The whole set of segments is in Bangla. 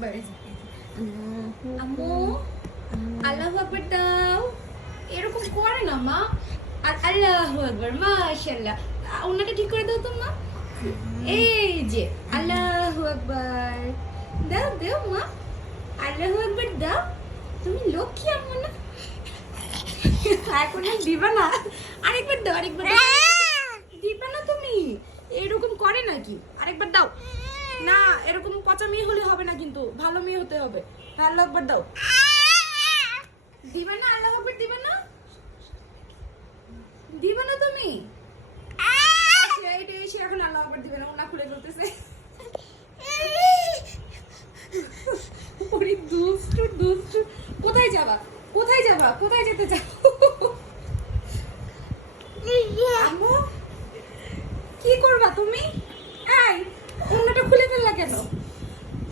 আকবার। আম্মু আল্লাহু আকবার দাও। এরকম করে না মা। আর আল্লাহু আকবার, মাশাআল্লাহ। ওনাটা ঠিক করে দাও তো মা। এই যে আল্লাহু আকবার দাও দাও মা, আল্লাহু আকবার দাও। তুমি লক্ষ্মী আম্মু না? এখন দিবা না? আরেকবার দাও, আরেকবার দাও। দিবা না তুমি? এরকম করে নাকি? আরেকবার দাও না, এরকম পচা মেয়ে হলে হবে না, কিন্তু ভালো মেয়ে হতে হবে। আল্লাহু আকবার দাও। দিবা না? আল্লাহু আকবার দিবা না? দিবা না তুমি? আচ্ছা, এইটা এসে এখন আল্লাহু আকবার দিবে না, ওনা খুলে ফেলতেছে। ওরে দুষ্টু দুষ্টু। কোথায় যাবা? কোথায় যাবা? কোথায় যেতে চাও? আম্মু কি করবা তুমি? এই ওনাটা খুলে ফেললা কেন?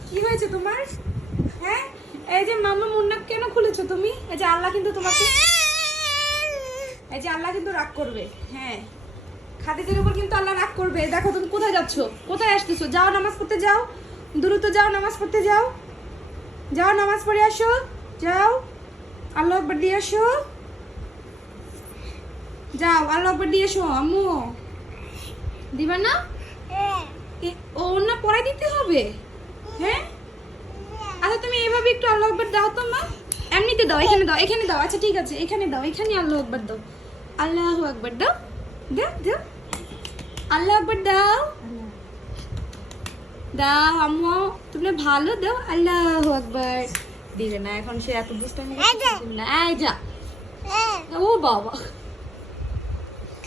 কি হয়েছে তোমার? হ্যাঁ, এই যে মামা মুন্না কেন খুলেছো তুমি? এই যে আল্লাহ কিন্তু তোমাকে, এই যে আল্লাহ কিন্তু রাগ করবে। হ্যাঁ, খাদিজের উপর কিন্তু আল্লাহ রাগ করবে। দেখো তুমি কোথায় যাচ্ছো, কোথায় আসতেছো? যাও নামাজ পড়তে যাও, দ্রুত যাও নামাজ পড়তে যাও। যাও নামাজ পড়ে আসো, যাও আল্লাহু আকবার দিয়ে আসো। যাও আল্লাহু আকবার দিয়ে আসো। আম্মু দিবা না? ও না পড়াই দিতে হবে। হ্যাঁ, আচ্ছা তুমি এইভাবে একটু আল্লাহু আকবার দাও তো মা। এমনিতে দাও, এখানে দাও, এখানে দাও। আচ্ছা ঠিক আছে, এখানে দাও, এখানে আল্লাহু আকবার দাও। আল্লাহু আকবার দাও, দাও দাও। আল্লাহু আকবার দাও, দাও আম্মু, তুমি ভালো দাও। আল্লাহু আকবার দিবে না, এখন সে এত দুষ্টামি করছে না। এই যা, ও বাবা।